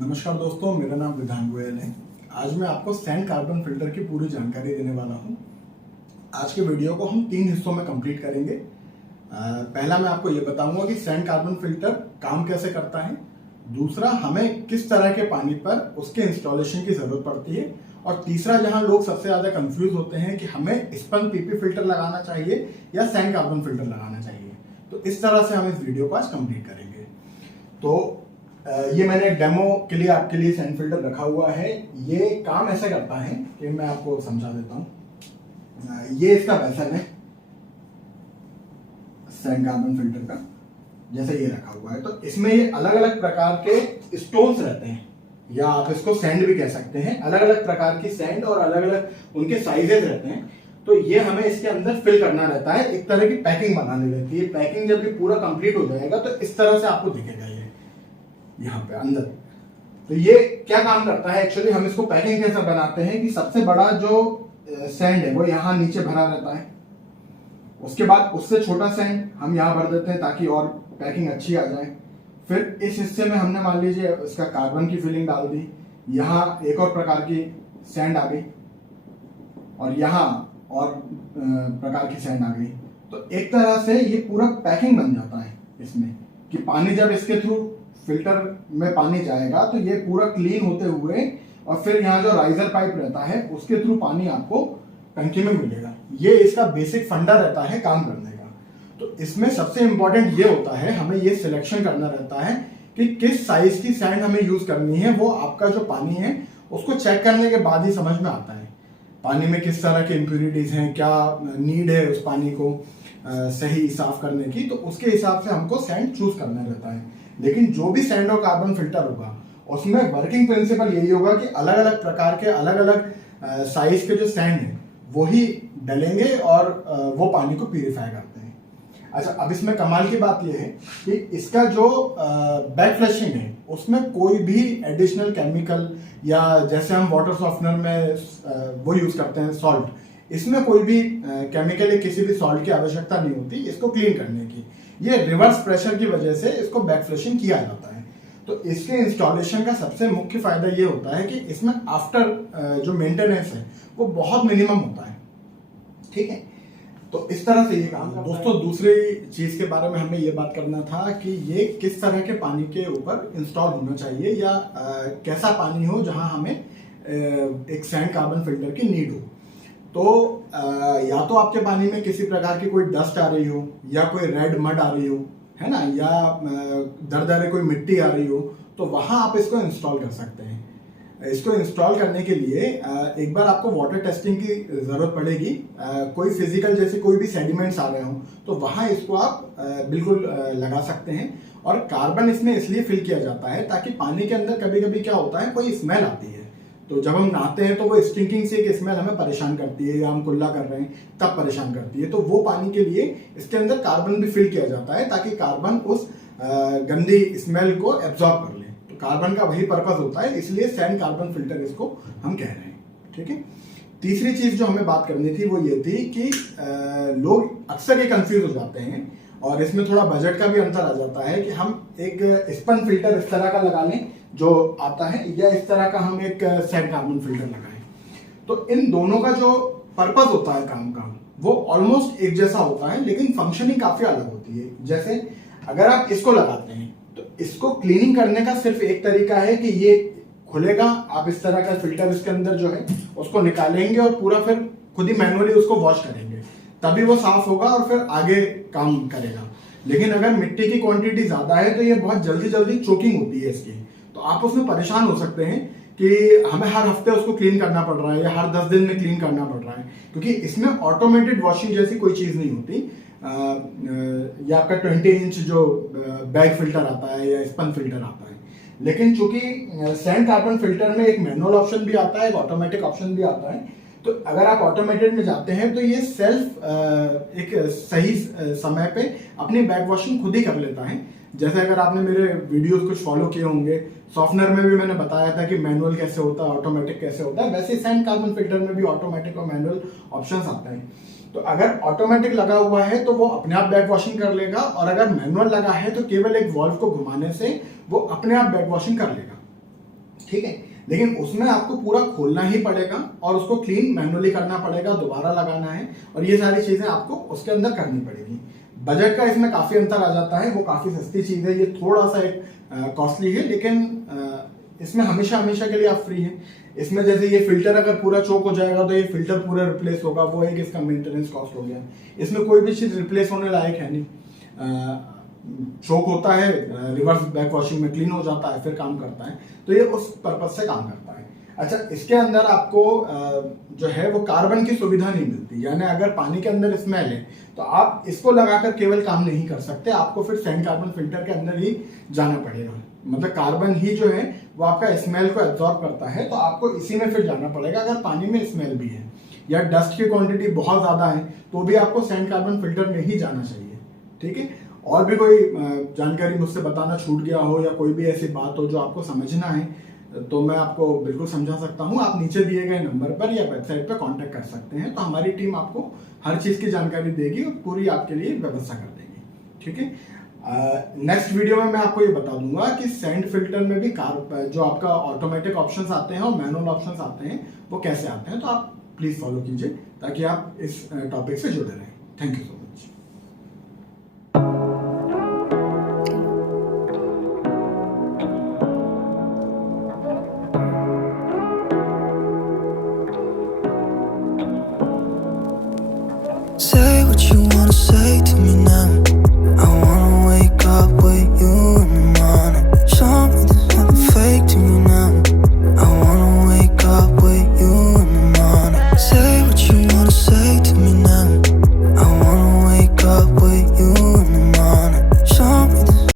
नमस्कार दोस्तों, मेरा नाम विधान गोयल है। आज मैं आपको सैंड कार्बन फिल्टर की पूरी जानकारी देने वाला हूं। आज के वीडियो को हम 3 हिस्सों में कंप्लीट करेंगे। पहला मैं आपको ये बताऊंगा कि सैंड कार्बन फिल्टर काम कैसे करता है। दूसरा, हमें किस तरह के पानी पर उसके इंस्टॉलेशन की जरूरत पड़ती है। और तीसरा, जहां लोग सबसे ज्यादा कंफ्यूज होते हैं कि हमें स्पन पीपी फिल्टर लगाना चाहिए या सैंड कार्बन फिल्टर लगाना चाहिए, तो इस तरह से हम इस वीडियो को आज कंप्लीट करेंगे। तो ये मैंने एक डेमो के लिए आपके लिए सैंड फिल्टर रखा हुआ है। ये काम ऐसे करता है कि मैं आपको समझा देता हूं। ये इसका वेसल है सैंड कार्बन फिल्टर का, जैसे ये रखा हुआ है। तो इसमें ये अलग अलग प्रकार के स्टोन्स रहते हैं, या आप इसको सैंड भी कह सकते हैं। अलग अलग प्रकार की सैंड और अलग अलग उनके साइजेस रहते हैं। तो ये हमें इसके अंदर फिल करना रहता है, एक तरह की पैकिंग बनानी रहती है। पैकिंग जब भी पूरा कंप्लीट हो जाएगा तो इस तरह से आपको दिखेगा ये यहाँ पे अंदर। तो ये क्या काम करता है, एक्चुअली हम इसको पैकिंग कैसे बनाते हैं कि सबसे बड़ा जो सैंड है वो यहाँ नीचे भरा रहता है। उसके बाद उससे छोटा सैंड हम यहाँ भर देते हैं ताकि और पैकिंग अच्छी आ जाए। फिर इस हिस्से में हमने मान लीजिए इसका कार्बन की फिलिंग डाल दी। यहाँ एक और प्रकार की सैंड आ गई और यहाँ और प्रकार की सैंड आ गई। तो एक तरह से ये पूरा पैकिंग बन जाता है इसमें, कि पानी जब इसके थ्रू फिल्टर में पानी जाएगा तो ये पूरा क्लीन होते हुए और फिर यहाँ जो राइजर पाइप रहता है उसके थ्रू पानी आपको टंकी में मिलेगा। ये इसका बेसिक फंडा रहता है काम करने का। तो इसमें सबसे इंपॉर्टेंट ये होता है, हमें ये सिलेक्शन करना रहता है कि किस साइज की सैंड हमें यूज करनी है। वो आपका जो पानी है उसको चेक करने के बाद ही समझ में आता है पानी में किस तरह के इम्प्यूरिटीज हैं, क्या नीड है उस पानी को सही साफ करने की। तो उसके हिसाब से हमको सैंड चूज करना रहता है। लेकिन जो भी सैंड और कार्बन फिल्टर होगा उसमें वर्किंग प्रिंसिपल यही होगा कि अलग अलग प्रकार के अलग अलग साइज के जो सैंड है वही डलेंगे और वो पानी को प्यूरिफाई करते हैं। अच्छा, अब इसमें कमाल की बात यह है कि इसका जो बैक फ्लशिंग है उसमें कोई भी एडिशनल केमिकल, या जैसे हम वाटर सॉफ्टनर में वो यूज करते हैं सॉल्ट, इसमें कोई भी केमिकल या किसी भी सॉल्ट की आवश्यकता नहीं होती इसको क्लीन करने की। ये रिवर्स प्रेशर की वजह से इसको बैक फ्लशिंग किया जाता है। तो इसके इंस्टॉलेशन का सबसे मुख्य फायदा ये होता है कि इसमें आफ्टर जो मेंटेनेंस है वो बहुत मिनिमम होता है। ठीक है, तो इस तरह से ये काम है। दोस्तों, दूसरी चीज के बारे में हमें ये बात करना था कि ये किस तरह के पानी के ऊपर इंस्टॉल होना चाहिए, या कैसा पानी हो जहां हमें एक सैंड कार्बन फिल्टर की नीड हो। तो या तो आपके पानी में किसी प्रकार की कोई डस्ट आ रही हो, या कोई रेड मड आ रही हो, है ना, या दरदरे कोई मिट्टी आ रही हो, तो वहां आप इसको इंस्टॉल कर सकते हैं। इसको इंस्टॉल करने के लिए एक बार आपको वाटर टेस्टिंग की जरूरत पड़ेगी। कोई फिजिकल जैसे कोई भी सेडिमेंट्स आ रहे हो तो वहां इसको आप बिल्कुल लगा सकते हैं। और कार्बन इसमें इसलिए फिल किया जाता है ताकि पानी के अंदर कभी कभी क्या होता है, कोई स्मेल आती है। तो जब हम नहाते हैं तो वो स्टिंकिंग से एक स्मेल हमें परेशान करती है, या हम कुल्ला कर रहे हैं तब परेशान करती है। तो वो पानी के लिए इसके अंदर कार्बन भी फिल किया जाता है ताकि कार्बन उस गंदी स्मेल को एब्जॉर्ब कर ले। तो कार्बन का वही पर्पस होता है, इसलिए सैंड कार्बन फिल्टर इसको हम कह रहे हैं। ठीक है, तीसरी चीज जो हमें बात करनी थी वो ये थी कि लोग अक्सर ये कंफ्यूज हो जाते हैं और इसमें थोड़ा बजट का भी अंतर आ जाता है कि हम एक स्पन फिल्टर इस तरह का लगा लें जो आता है, या इस तरह का हम एक सैंड कार्बन फिल्टर लगाएं। तो इन दोनों का जो पर्पस होता है काम का वो ऑलमोस्ट एक जैसा होता है, लेकिन फंक्शनिंग काफी अलग होती है। जैसे अगर आप इसको लगाते हैं तो इसको क्लीनिंग करने का सिर्फ एक तरीका है कि ये खुलेगा, आप इस तरह का फिल्टर इसके अंदर जो है उसको निकालेंगे और पूरा फिर खुद ही मैनुअली उसको वॉश करेंगे, तभी वो साफ होगा और फिर आगे काम करेगा। लेकिन अगर मिट्टी की क्वांटिटी ज्यादा है तो ये बहुत जल्दी जल्दी चोकिंग होती है इसकी, तो आप उसमें परेशान हो सकते हैं कि हमें हर हफ्ते उसको क्लीन करना पड़ रहा है या हर 10 दिन में क्लीन करना पड़ रहा है, क्योंकि इसमें ऑटोमेटेड वॉशिंग जैसी कोई चीज नहीं होती। या आपका 20 इंच जो बैग फिल्टर आता है या स्पन फिल्टर आता है। लेकिन चूंकि सैंड कार्बन फिल्टर में एक मैनुअल ऑप्शन भी आता है, एक ऑटोमेटिक ऑप्शन भी आता है। तो अगर आप ऑटोमेटेड में जाते हैं तो ये सेल्फ एक सही समय पे अपनी बैग वॉशिंग खुद ही कर लेता है। जैसे अगर आपने मेरे वीडियोस कुछ फॉलो किए होंगे, सॉफ्टवेयर में भी मैंने बताया था कि मैनुअल कैसे होता है, ऑटोमेटिक कैसे होता है, वैसे सैंड कार्बन फिल्टर में भी ऑटोमेटिक और मैनुअल ऑप्शंस आते हैं। तो अगर ऑटोमेटिक लगा हुआ है तो वो अपने आप बैक वॉशिंग कर लेगा, और अगर मैनुअल लगा है तो केवल एक वॉल्व को घुमाने से वो अपने आप बैक वॉशिंग कर लेगा। ठीक है। लेकिन उसमें आपको पूरा खोलना ही पड़ेगा और उसको क्लीन मैनुअली करना पड़ेगा, दोबारा लगाना है, और ये सारी चीजें आपको उसके अंदर करनी पड़ेगी। बजट का इसमें काफी अंतर आ जाता है, वो काफी सस्ती चीज है, ये थोड़ा सा एक कॉस्टली है, लेकिन इसमें हमेशा हमेशा के लिए आप फ्री है। इसमें जैसे ये फिल्टर अगर पूरा चोक हो जाएगा तो ये फिल्टर पूरा रिप्लेस होगा, वो एक इसका मेंटेनेंस कॉस्ट हो गया। इसमें कोई भी चीज रिप्लेस होने लायक है नहीं, चोक होता है, रिवर्स बैक वॉशिंग में क्लीन हो जाता है, फिर काम करता है, तो ये उस पर्पज से काम करता है। अच्छा, इसके अंदर आपको जो है वो कार्बन की सुविधा नहीं मिलती, यानी अगर पानी के अंदर स्मेल है तो आप इसको लगाकर केवल काम नहीं कर सकते, आपको फिर सैंड कार्बन फिल्टर के अंदर ही जाना पड़ेगा। मतलब कार्बन ही जो है वो आपका स्मेल को एब्जॉर्ब करता है, तो आपको इसी में फिर जाना पड़ेगा। अगर पानी में स्मेल भी है या डस्ट की क्वांटिटी बहुत ज्यादा है तो भी आपको सैंड कार्बन फिल्टर में ही जाना चाहिए। ठीक है। और भी कोई जानकारी मुझसे बताना छूट गया हो या कोई भी ऐसी बात हो जो आपको समझना है तो मैं आपको बिल्कुल समझा सकता हूं। आप नीचे दिए गए नंबर पर या वेबसाइट पर कांटेक्ट कर सकते हैं, तो हमारी टीम आपको हर चीज की जानकारी देगी और पूरी आपके लिए व्यवस्था कर देगी। ठीक है। नेक्स्ट वीडियो में मैं आपको ये बता दूंगा कि सैंड फिल्टर में भी जो आपका ऑटोमेटिक ऑप्शंस आते हैं और मैनुअल ऑप्शंस आते हैं वो कैसे आते हैं, तो आप प्लीज फॉलो कीजिए ताकि आप इस टॉपिक से जुड़े रहें। Thank you so much.